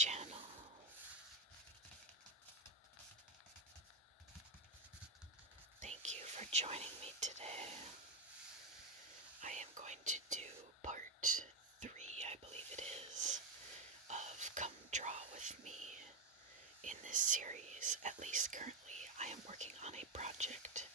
channel. Thank you for joining me today. I am going to do part 3, I believe it is, of Come Draw With Me. In this series, at least currently, I am working on a project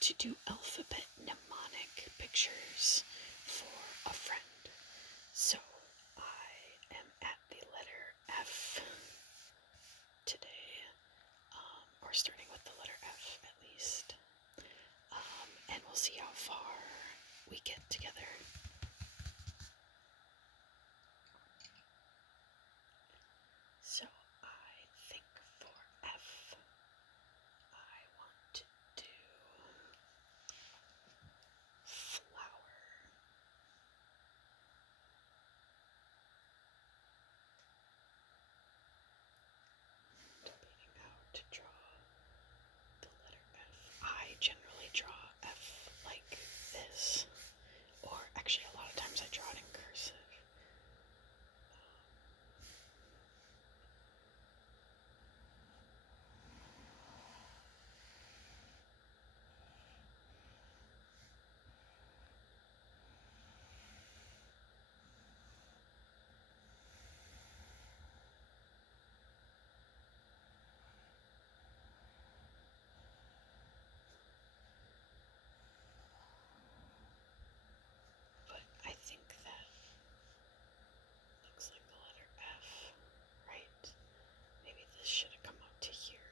to do alphabet mnemonic pictures for a friend. So I am at the letter F today, or starting with the letter F at least, and we'll see how far we get together. So I think for F, I want to do flower. Debating how to draw the letter F. I generally draw F like this, or actually a lot of times I draw it in cursive. But I think that looks like the letter F, right? Maybe this should have come up to here.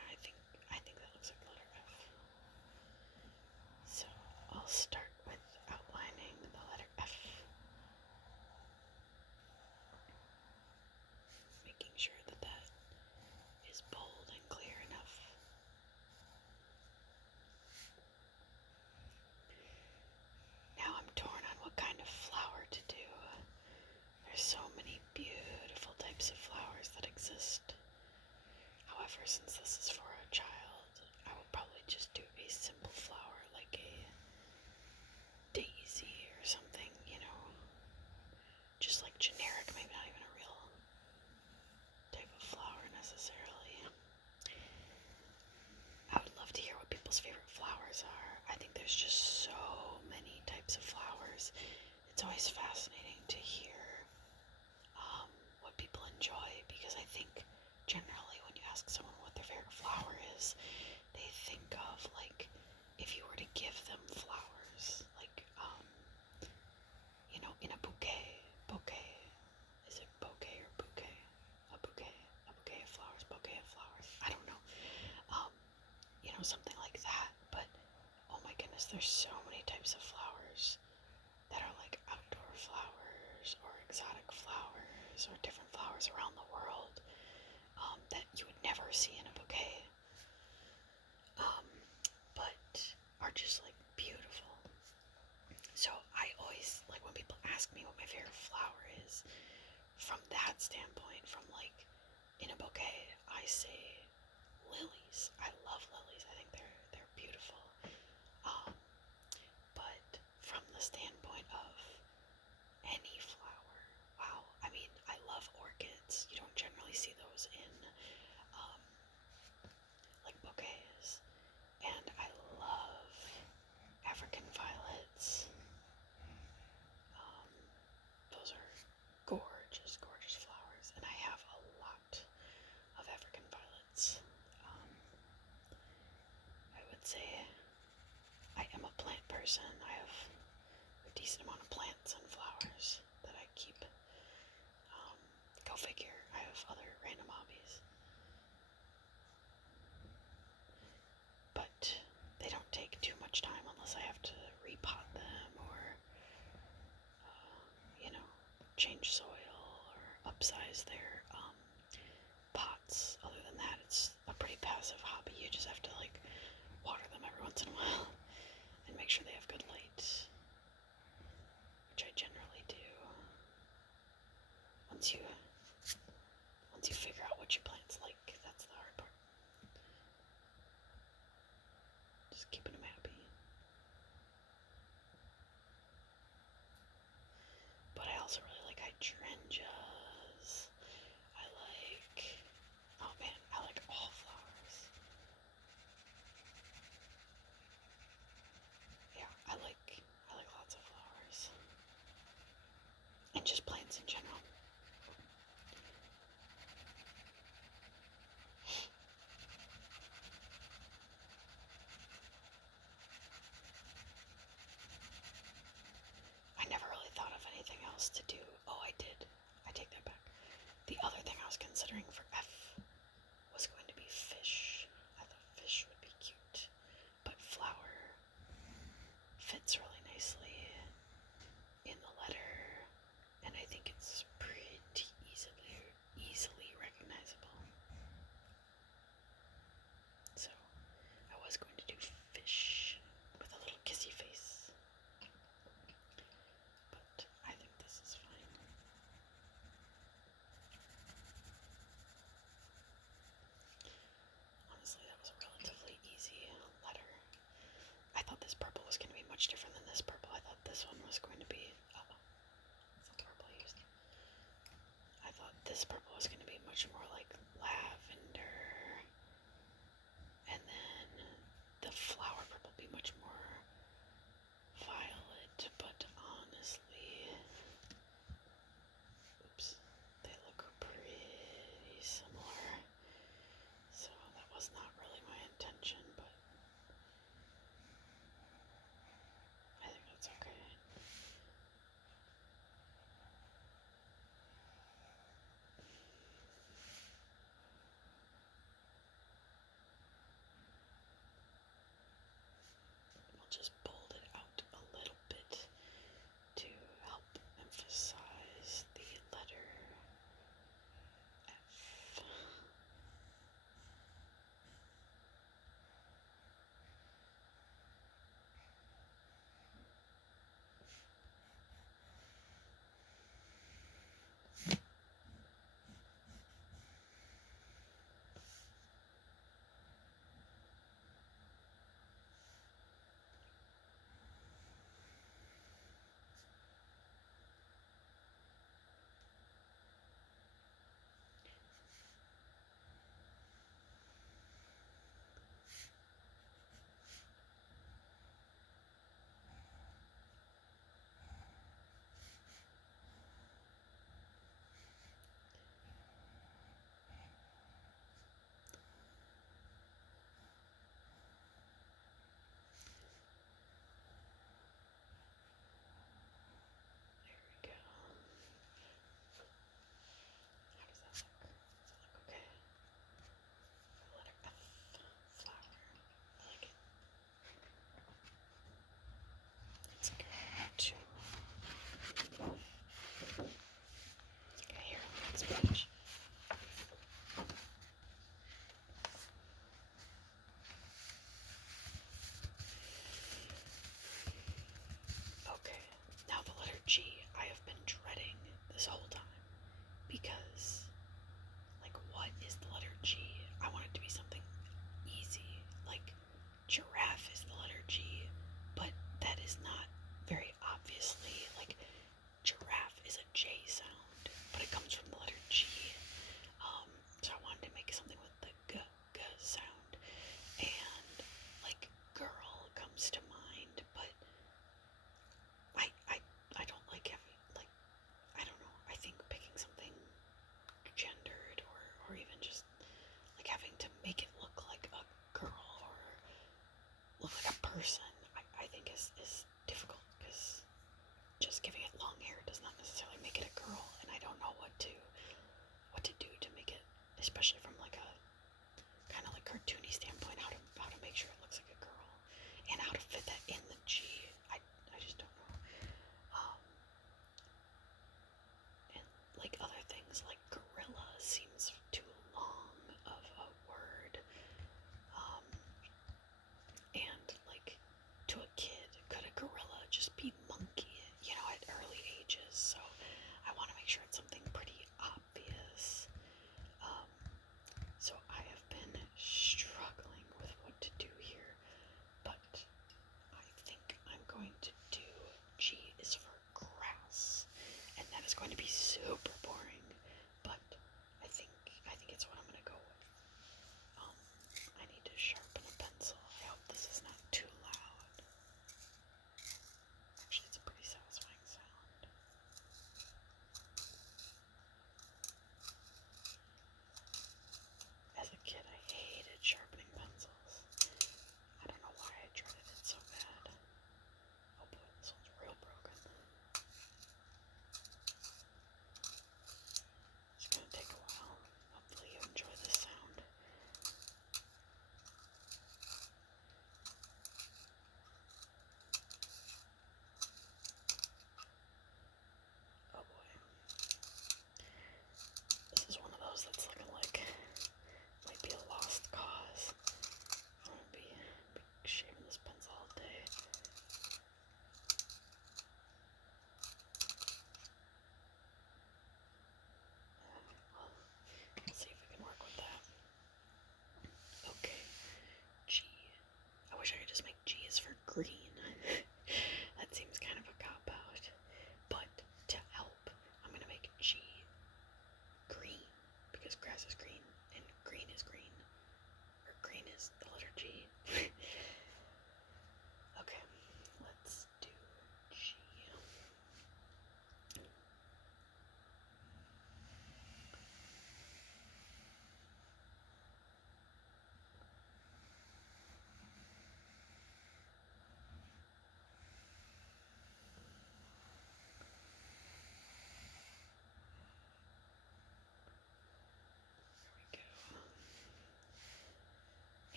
I think that looks like the letter F. So I'll start with outlining the letter F, making sure that that is bold and clear enough. Now I'm torn on what kind of flower to do. There's so many beautiful types of flowers that exist. However, since this is for a child, I will probably just do a simple flower like a daisy or something, just like generic, maybe not even a real type of flower necessarily. I would love to hear what people's favorite flowers are. I think there's just so many types of flowers. It's always fascinating to hear what people enjoy, because I think generally when you ask someone what their favorite flower is, they think of, like, if you were to give them flowers, like, in a bouquet, is it bouquet or bouquet? A bouquet of flowers, I don't know, something like that. But oh my goodness, there's so many types of flowers that are like outdoor flowers or exotic flowers or different flowers around the world that you would never see in a bouquet, but are just like beautiful. So I always like when people ask me what my favorite flower is from that standpoint, from like in a bouquet, I say lilies. I love lilies. I think they're beautiful. But from the standpoint of any flower, wow. I mean, I love orchids. You don't generally see those in like bouquets. And I love African violets. Those are gorgeous, gorgeous flowers. And I have a lot of African violets. I would say I am a plant person. I have a decent amount of plants and flowers that I keep. Go figure, I have other random hobbies. But they don't take too much time unless I have to repot them or, change soil or upsize their pots. Other than that, it's a pretty passive hobby. You just have to like water them every once in a while and make sure they have good light, which I generally do. Once you figure out what your plants like, that's the hard part. Just keeping them happy. But I also really like much more like lavender, and then the flower purple will be much more violet, but honestly, oops, they look pretty similar. So that was not really my intention, but I think that's okay.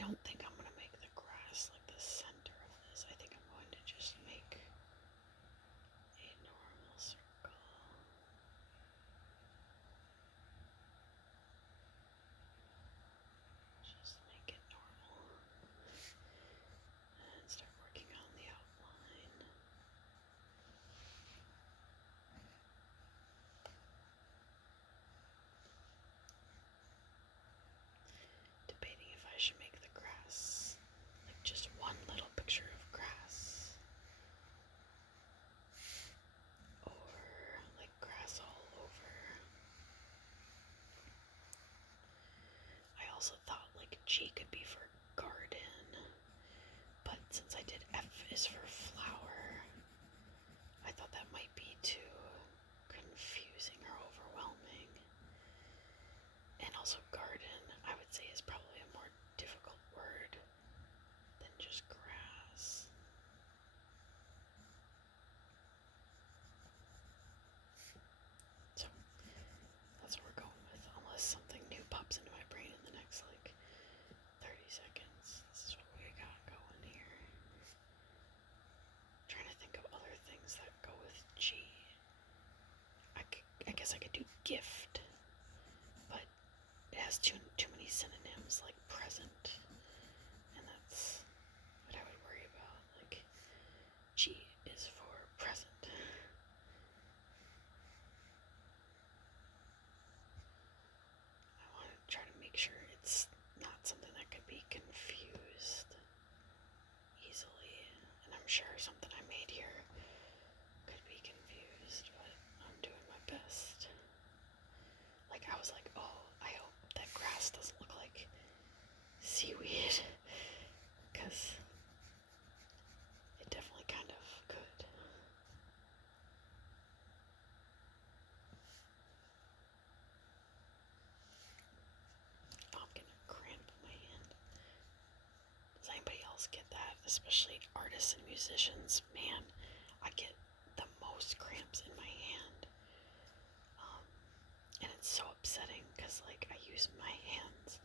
don't think I'm going to make the grass like the center of this. I think I'm going to just make a normal circle. Just make it normal. And start working on the outline. Debating if I should make the grass like just one little picture of grass, or like grass all over. I also thought like G could be for garden, but since I did F is for flower, I thought that might be too confusing or overwhelming. And also garden, I would say, is probably a more difficult word than just grass. So that's what we're going with, unless something new pops into my brain in the next like 30 seconds. This is what we got going here. I'm trying to think of other things that go with G. I guess I could do gift, but it has too many synonyms like present, and that's what I would worry about. Like G is for present. I want to try to make sure it's not something that could be confused easily, and I'm sure something I made here could be confused, but I'm doing my best. Like I was like, oh, I hope that grass doesn't look like seaweed, because it definitely kind of could. I'm gonna cramp my hand. Does anybody else get that? Especially artists and musicians. Man, I get the most cramps in my hand. And it's so upsetting because like I use my hands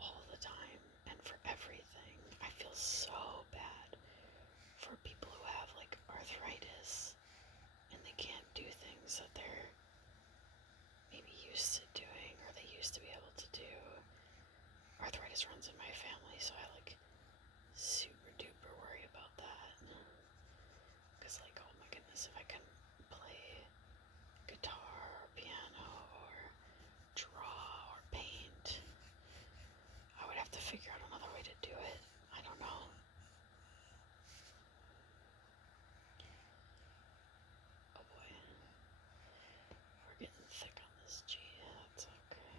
all the time and for everything. I feel so bad for people who have like arthritis and they can't do things that they're maybe used to doing or they used to be able to do. Arthritis runs in my family, so I like super duper worry about that. Because like, oh my goodness, if I couldn't play guitar or piano or draw or paint, I would have to figure out another way to do it. I don't know. Oh boy. We're getting thick on this G. That's okay.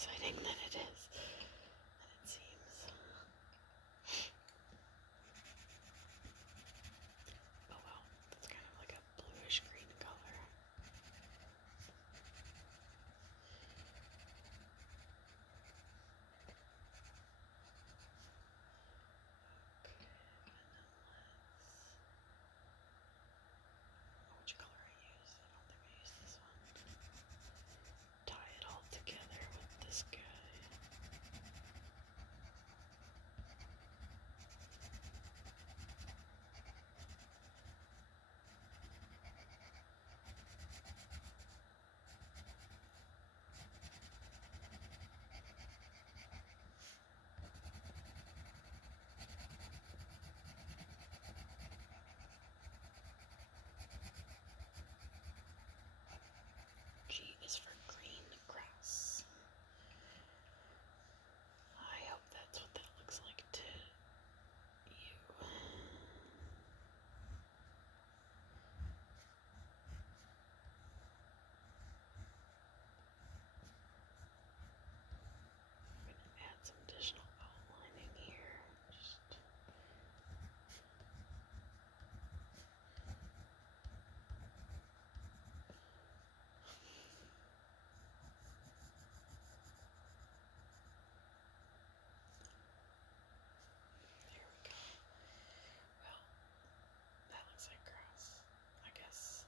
exciting than it is, than it seems. Oh well, it's kind of like a bluish green color. Which color I use? I don't think I use this one. Tie it all together with this guy. G is for green grass. I hope that's what that looks like to you. I'm going to add some additional outlining here. There we go. Well, that looks like grass, I guess.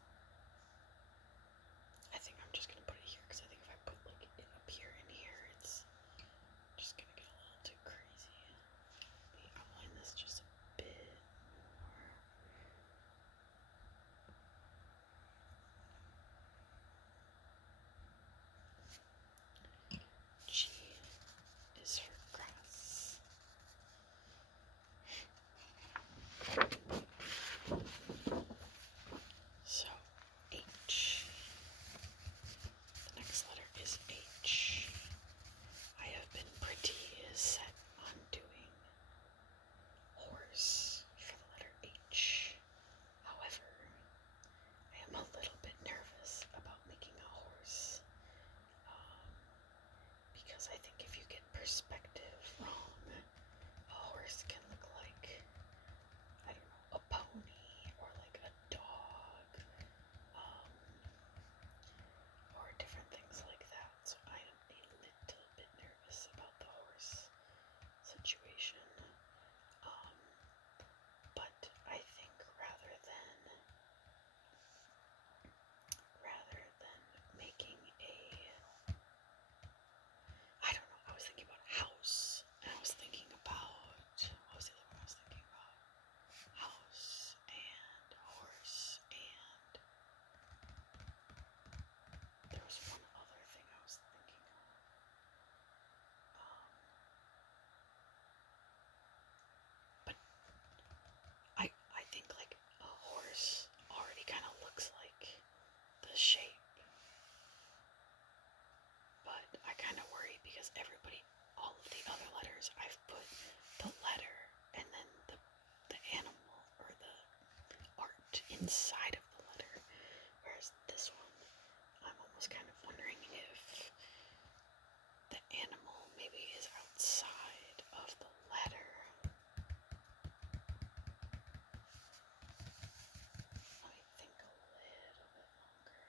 I think I'm just gonna put it here because I think if I put like it up here and here, it's just gonna get a little too crazy. Let me outline this just a bit more. G is for grass. So H. The next letter is H. I have been pretty set on doing horse for the letter H. However, I am a little bit nervous about making a horse. Because I think if you get perspective wrong, a horse can look like, I don't know, a pony or like a dog, or different things like that. So I am a little bit nervous about the horse situation. But I think rather than making a, I don't know, I was thinking about house, and I was thinking about, what was the other one I was thinking about? House and horse, and there was one other thing I was thinking of. But I think like a horse already kind of looks like the shape. But I kind of worry because all of the other letters, I've put the letter and then the animal or the art inside of the letter. Whereas this one, I'm almost kind of wondering if the animal maybe is outside of the letter. Let me think a little bit longer.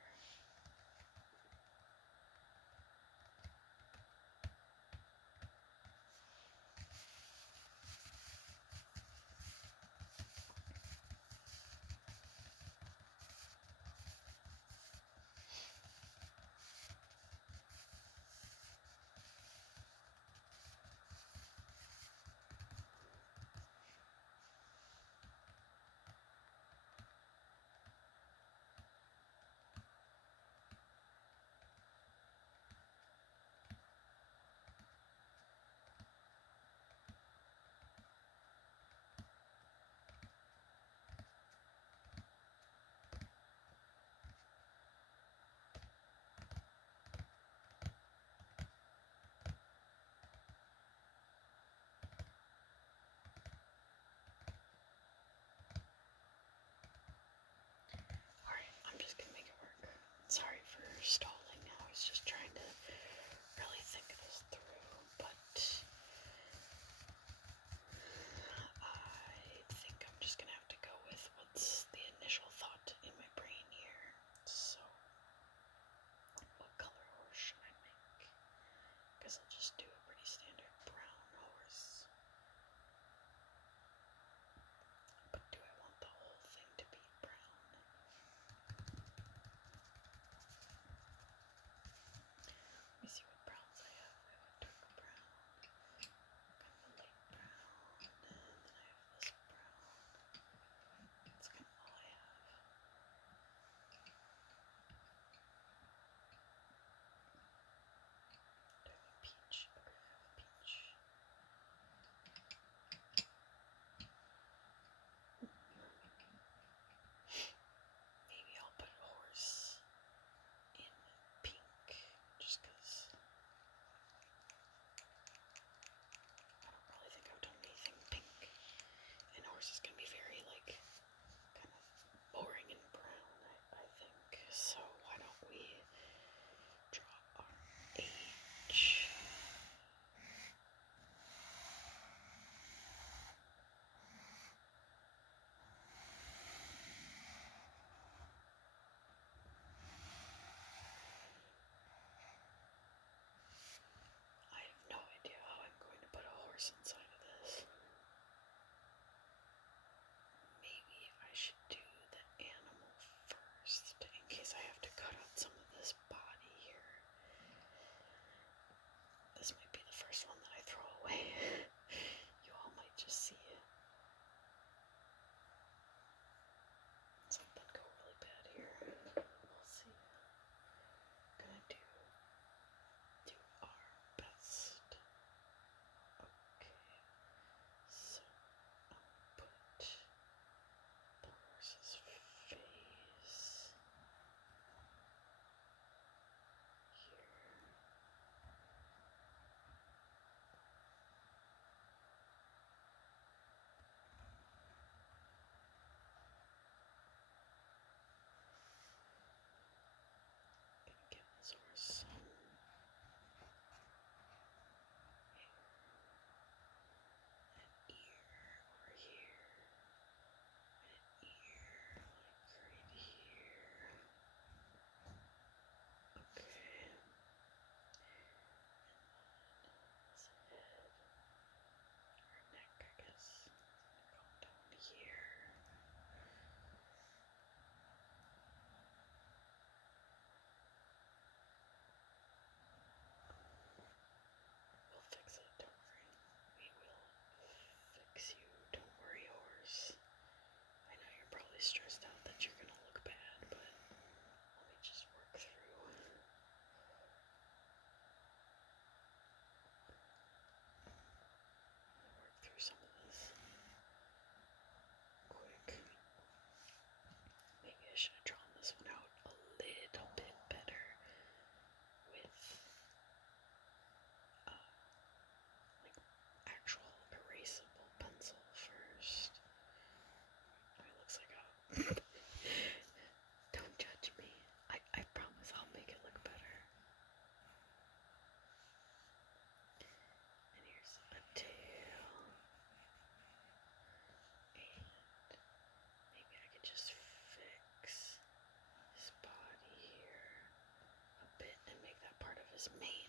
is me.